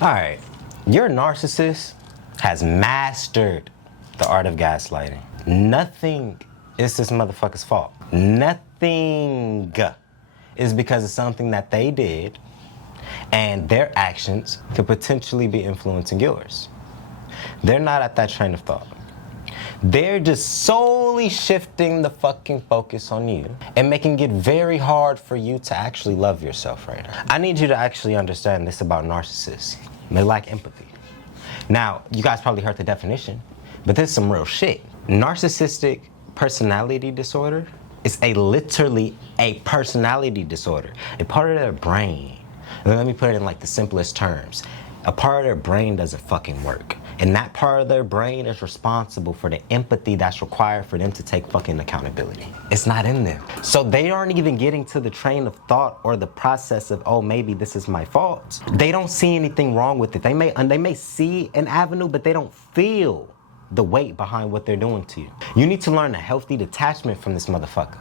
All right, your narcissist has mastered the art of gaslighting. Nothing is this motherfucker's fault. Nothing is because of something that they did, and their actions could potentially be influencing yours. They're not at that train of thought. They're just solely shifting the fucking focus on you and making it very hard for you to actually love yourself right now. I need you to actually understand this about narcissists. They lack empathy. Now, you guys probably heard the definition, but this is some real shit. Narcissistic personality disorder is literally a personality disorder, a part of their brain. And let me put it in like the simplest terms. A part of their brain doesn't fucking work. And that part of their brain is responsible for the empathy that's required for them to take fucking accountability. It's not in them. So they aren't even getting to the train of thought or the process of, oh, maybe this is my fault. They don't see anything wrong with it. They may see an avenue, but they don't feel the weight behind what they're doing to you. You need to learn a healthy detachment from this motherfucker,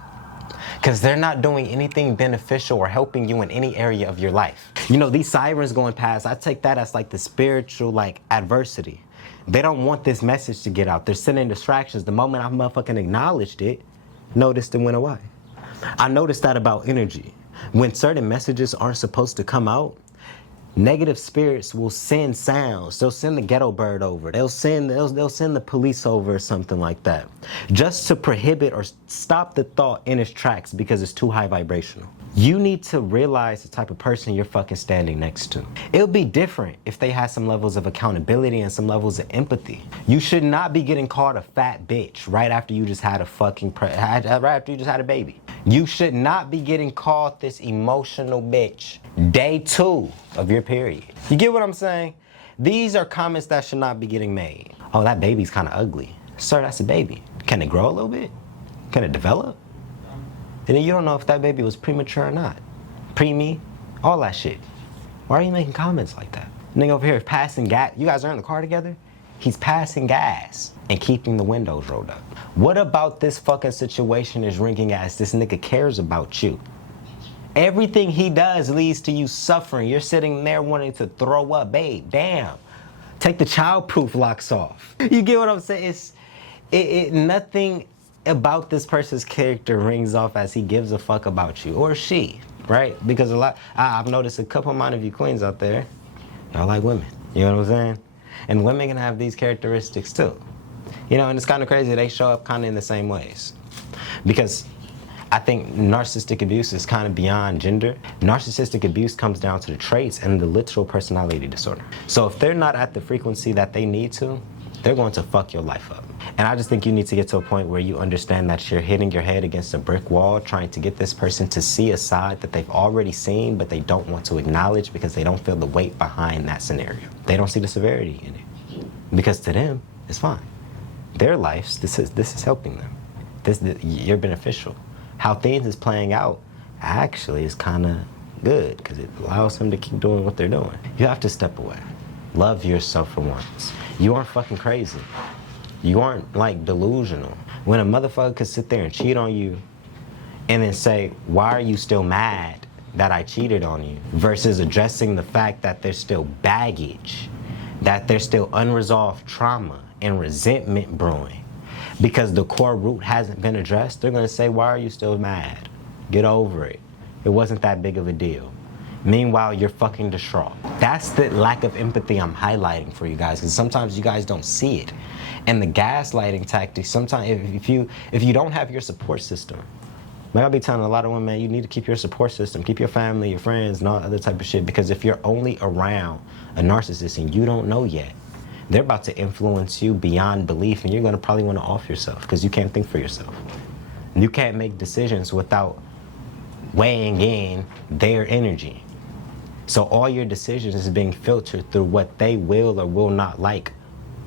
because they're not doing anything beneficial or helping you in any area of your life. You know, these sirens going past, I take that as like the spiritual like adversity. They don't want this message to get out. They're sending distractions. The moment I motherfucking acknowledged it, noticed it went away. I noticed that about energy. When certain messages aren't supposed to come out, negative spirits will send sounds. They'll send the ghetto bird over. They'll send the police over or something like that, just to prohibit or stop the thought in its tracks because it's too high vibrational. You need to realize the type of person you're fucking standing next to. It'll be different if they had some levels of accountability and some levels of empathy. You should not be getting called a fat bitch right after you just had a baby. You should not be getting called this emotional bitch day 2 of your period. You get what I'm saying? These are comments that should not be getting made. Oh, that baby's kind of ugly. Sir, that's a baby. Can it grow a little bit? Can it develop? And then you don't know if that baby was premature or not. Preemie, all that shit. Why are you making comments like that? Nigga over here is passing gas. You guys are in the car together? He's passing gas and keeping the windows rolled up. What about this fucking situation is ringing as this nigga cares about you? Everything he does leads to you suffering. You're sitting there wanting to throw up. Babe, damn. Take the childproof locks off. You get what I'm saying? Nothing about this person's character rings off as he gives a fuck about you, or she, right? Because I've noticed a couple amount of you queens out there, y'all like women. You know what I'm saying? And women can have these characteristics too. You know, and it's kind of crazy. They show up kind of in the same ways. Because I think narcissistic abuse is kind of beyond gender. Narcissistic abuse comes down to the traits and the literal personality disorder. So if they're not at the frequency that they need to, they're going to fuck your life up. And I just think you need to get to a point where you understand that you're hitting your head against a brick wall trying to get this person to see a side that they've already seen, but they don't want to acknowledge because they don't feel the weight behind that scenario. They don't see the severity in it. Because to them, it's fine. Their lives, this is helping them. You're beneficial. How things is playing out actually is kind of good because it allows them to keep doing what they're doing. You have to step away. Love yourself for once. You aren't fucking crazy. You aren't like delusional. When a motherfucker could sit there and cheat on you and then say, why are you still mad that I cheated on you? Versus addressing the fact that there's still baggage, that there's still unresolved trauma and resentment brewing. Because the core root hasn't been addressed, they're gonna say, why are you still mad? Get over it. It wasn't that big of a deal. Meanwhile, you're fucking distraught. That's the lack of empathy I'm highlighting for you guys, because sometimes you guys don't see it. And the gaslighting tactics, sometimes if you don't have your support system, like I'll be telling a lot of women, man, you need to keep your support system, keep your family, your friends, and all other type of shit, because if you're only around a narcissist and you don't know yet, they're about to influence you beyond belief, and you're gonna probably wanna off yourself because you can't think for yourself. You can't make decisions without weighing in their energy. So all your decisions is being filtered through what they will or will not like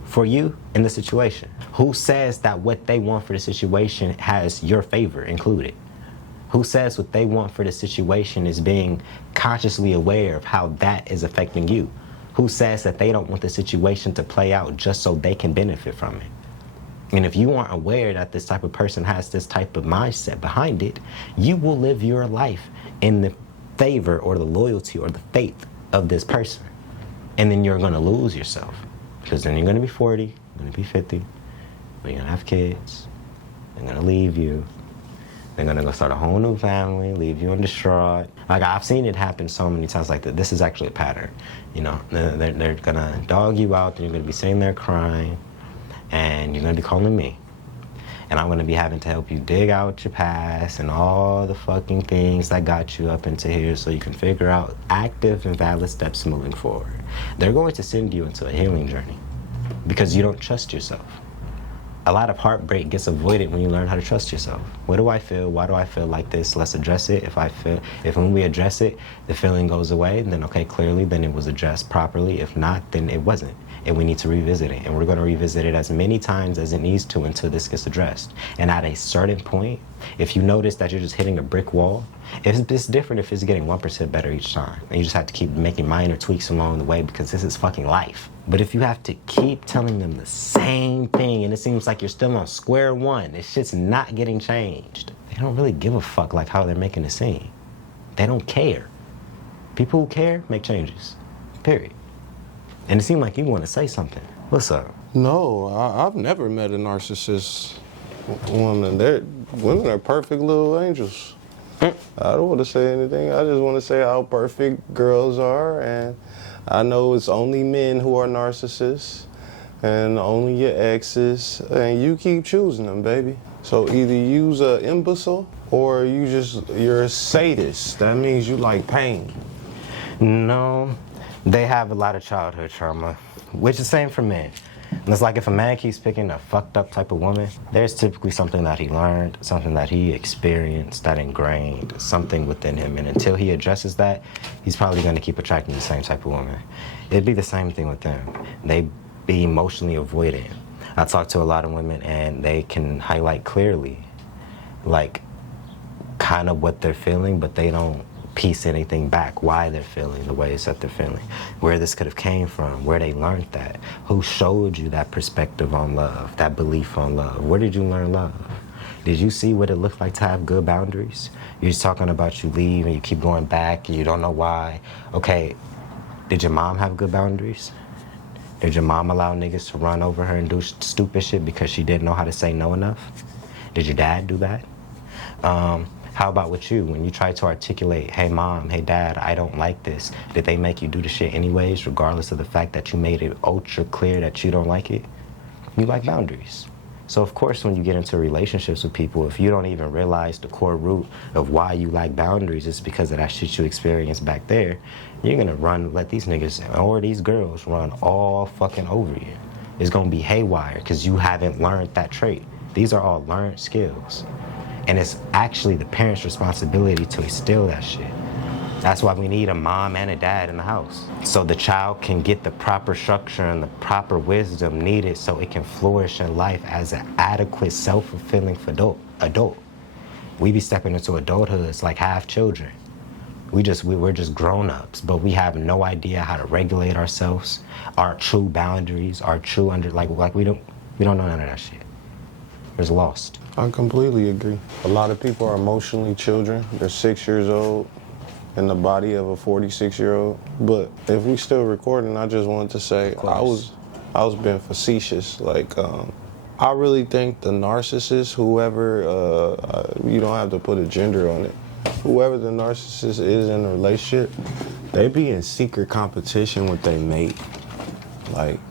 for you in the situation. Who says that what they want for the situation has your favor included? Who says what they want for the situation is being consciously aware of how that is affecting you? Who says that they don't want the situation to play out just so they can benefit from it? And if you aren't aware that this type of person has this type of mindset behind it, you will live your life in the favor or the loyalty or the faith of this person. And then you're going to lose yourself. Because then you're going to be 40, you're going to be 50, you're going to have kids, they're going to leave you. They're going to go start a whole new family, leave you in distraught. Like, I've seen it happen so many times like that. This is actually a pattern. You know, they're going to dog you out, and you're going to be sitting there crying, and you're going to be calling me. And I'm going to be having to help you dig out your past and all the fucking things that got you up into here so you can figure out active and valid steps moving forward. They're going to send you into a healing journey because you don't trust yourself. A lot of heartbreak gets avoided when you learn how to trust yourself. What do I feel? Why do I feel like this? Let's address it. If when we address it, the feeling goes away, then okay, clearly, then it was addressed properly. If not, then it wasn't. And we need to revisit it. And we're going to revisit it as many times as it needs to until this gets addressed. And at a certain point, if you notice that you're just hitting a brick wall, it's different if it's getting 1% better each time. And you just have to keep making minor tweaks along the way because this is fucking life. But if you have to keep telling them the same thing and it seems like you're still on square one, this shit's not getting changed. They don't really give a fuck like how they're making it seem. They don't care. People who care make changes. Period. And it seemed like you want to say something. What's up? No, I've never met a narcissist woman. Women are perfect little angels. I don't want to say anything. I just want to say how perfect girls are. And I know it's only men who are narcissists and only your exes. And you keep choosing them, baby. So either you's an imbecile or you're a sadist. That means you like pain. No. They have a lot of childhood trauma, which is the same for men. And it's like if a man keeps picking a fucked up type of woman, there's typically something that he learned, something that he experienced, that ingrained, something within him. And until he addresses that, he's probably going to keep attracting the same type of woman. It'd be the same thing with them. They be emotionally avoidant. I talk to a lot of women and they can highlight clearly, like, kind of what they're feeling, but they don't piece anything back, why they're feeling the ways that they're feeling, where this could have came from, where they learned that, who showed you that perspective on love, that belief on love. Where did you learn love? Did you see what it looked like to have good boundaries? You're just talking about you leave and you keep going back and you don't know why. Okay, did your mom have good boundaries? Did your mom allow niggas to run over her and do stupid shit because she didn't know how to say no enough? Did your dad do that? How about with you? When you try to articulate, hey mom, hey dad, I don't like this, did they make you do the shit anyways, regardless of the fact that you made it ultra clear that you don't like it? You like boundaries. So of course when you get into relationships with people, if you don't even realize the core root of why you like boundaries, it's because of that shit you experienced back there, you're gonna let these niggas or these girls run all fucking over you. It's gonna be haywire because you haven't learned that trait. These are all learned skills. And it's actually the parents' responsibility to instill that shit. That's why we need a mom and a dad in the house. So the child can get the proper structure and the proper wisdom needed so it can flourish in life as an adequate, self-fulfilling adult. We be stepping into adulthood, it's like half children. We're just grown-ups, but we have no idea how to regulate ourselves, our true boundaries, our true we don't know none of that shit. We're just lost. I completely agree. A lot of people are emotionally children. They're 6 years old in the body of a 46-year-old. But if we still recording, I just wanted to say I was being facetious. I really think the narcissist, whoever, you don't have to put a gender on it. Whoever the narcissist is in a relationship, they be in secret competition with their mate.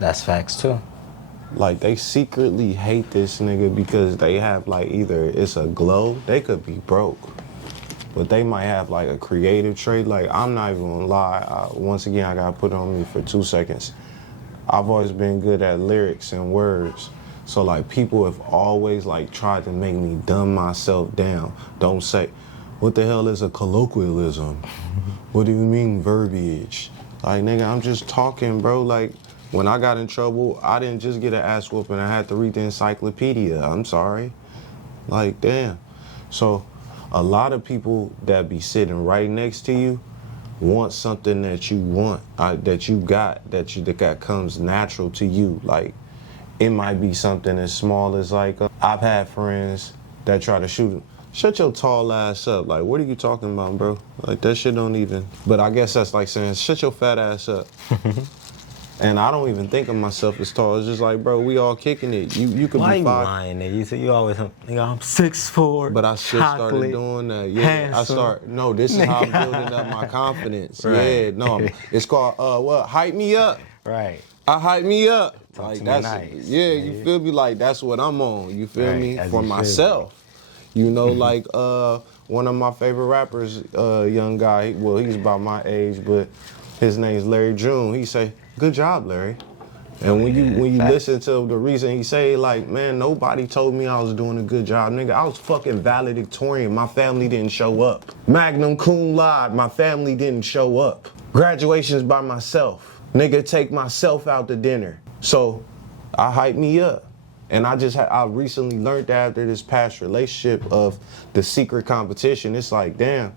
That's facts too. They secretly hate this nigga because they have either it's a glow, they could be broke, but they might have a creative trait. I'm not even gonna lie, once again I gotta put it on me for 2 seconds. I've always been good at lyrics and words. So people have always tried to make me dumb myself down. Don't say, what the hell is a colloquialism? What do you mean verbiage? Nigga, I'm just talking, bro. When I got in trouble, I didn't just get an ass whooping. I had to read the encyclopedia. I'm sorry. Damn. So a lot of people that be sitting right next to you want something that you want, that you got, that comes natural to you. It might be something as small as I've had friends that try to shoot him. Shut your tall ass up. What are you talking about, bro? That shit don't even. But I guess that's saying, shut your fat ass up. And I don't even think of myself as tall. It's just like, bro, we all kicking it. You could Why be you 5. lying, nigga? You say you always, nigga, I'm 6'4". But I just started doing that. Yeah, handsome. No, this is how I'm Nigga. building up my confidence. Right. Yeah, no, it's called what? Hype me up. Right. I hype me up. Talk Like to me that's nice, yeah, nigga. you feel me? Like that's what I'm on. You feel Right, me? as For you should myself. You know, like one of my favorite rappers, young guy. Well, he's about my age, but his name's Larry June. He say, "Good job, Larry." And when you facts. listen to the reason he say, like, man, nobody told me I was doing a good job, nigga. I was fucking valedictorian. My family didn't show up. Magnum cum laude. My family didn't show up. Graduations by myself. Nigga, take myself out to dinner. So I hype me up. And I recently learned that after this past relationship of the secret competition. It's like, damn,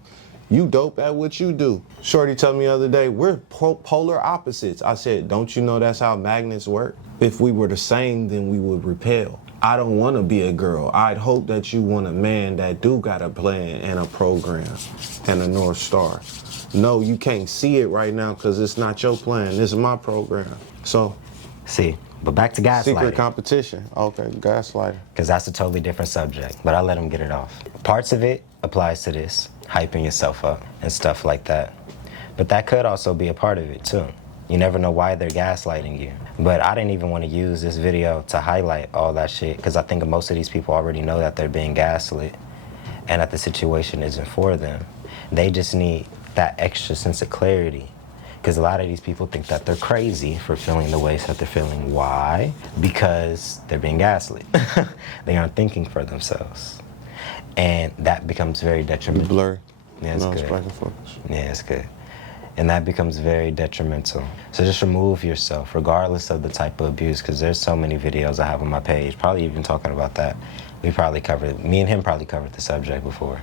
you dope at what you do. Shorty told me the other day, we're polar opposites. I said, don't you know that's how magnets work? If we were the same, then we would repel. I don't want to be a girl. I'd hope that you want a man that do got a plan and a program and a North Star. No, you can't see it right now because it's not your plan. This is my program. So, See, but back to gaslighting. secret competition. Okay, gaslighting. Because that's a totally different subject, but I'll let him get it off. Parts of it applies to this, hyping yourself up and stuff like that. But that could also be a part of it too. You never know why they're gaslighting you. But I didn't even want to use this video to highlight all that shit, because I think most of these people already know that they're being gaslit and that the situation isn't for them. They just need that extra sense of clarity. Because a lot of these people think that they're crazy for feeling the ways that they're feeling. Why? Because they're being gaslit. They aren't thinking for themselves. And that becomes very detrimental. Blurry. Yeah, it's No, good. it's black and focus. Yeah, it's good. And that becomes very detrimental. So just remove yourself, regardless of the type of abuse, because there's so many videos I have on my page, probably even talking about that. Me and him probably covered the subject before.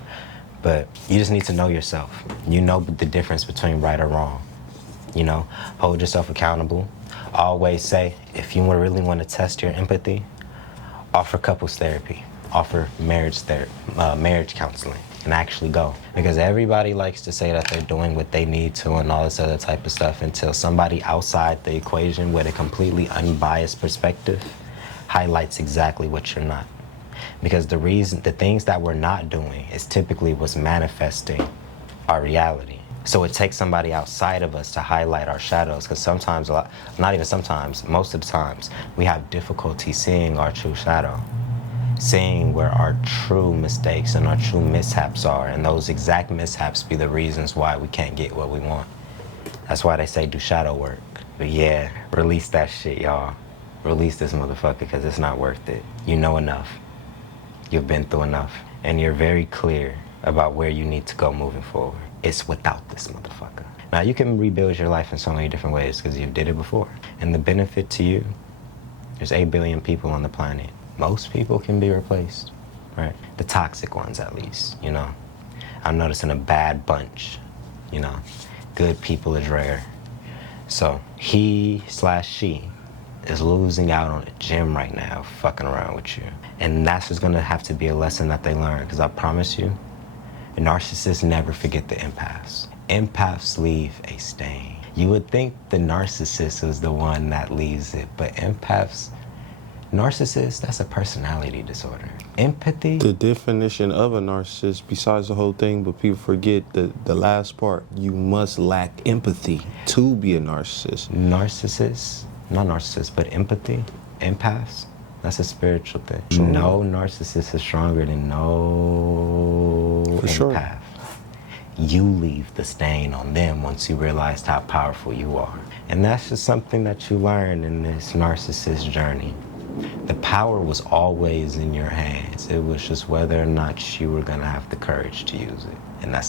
But you just need to know yourself. You know the difference between right or wrong. You know, hold yourself accountable. Always say, if you really want to test your empathy, offer couples therapy, offer marriage counseling, and actually go. Because everybody likes to say that they're doing what they need to and all this other type of stuff until somebody outside the equation with a completely unbiased perspective highlights exactly what you're not. Because the things that we're not doing is typically what's manifesting our reality. So it takes somebody outside of us to highlight our shadows, because sometimes, not even sometimes, most of the times, we have difficulty seeing our true shadow, seeing where our true mistakes and our true mishaps are, and those exact mishaps be the reasons why we can't get what we want. That's why they say do shadow work. But yeah, release that shit, y'all. Release this motherfucker, because it's not worth it. You know enough. You've been through enough. And you're very clear about where you need to go moving forward. It's without this motherfucker. Now, you can rebuild your life in so many different ways because you did it before. And the benefit to you, there's 8 billion people on the planet. Most people can be replaced, right? The toxic ones, at least, you know. I'm noticing a bad bunch, you know. Good people is rare. So he/she is losing out on a gem right now, fucking around with you. And that's just gonna have to be a lesson that they learn, because I promise you, narcissists never forget the empaths. Empaths leave a stain. You would think the narcissist is the one that leaves it, but narcissist, that's a personality disorder. Empathy. The definition of a narcissist, besides the whole thing, but people forget the last part. You must lack empathy to be a narcissist. Narcissists, not narcissists, but empathy, empaths, that's a spiritual thing. Sure. No narcissist is stronger than no For empath. sure. You leave the stain on them once you realize how powerful you are. And that's just something that you learn in this narcissist journey. The power was always in your hands. It was just whether or not you were gonna have the courage to use it. And that's it.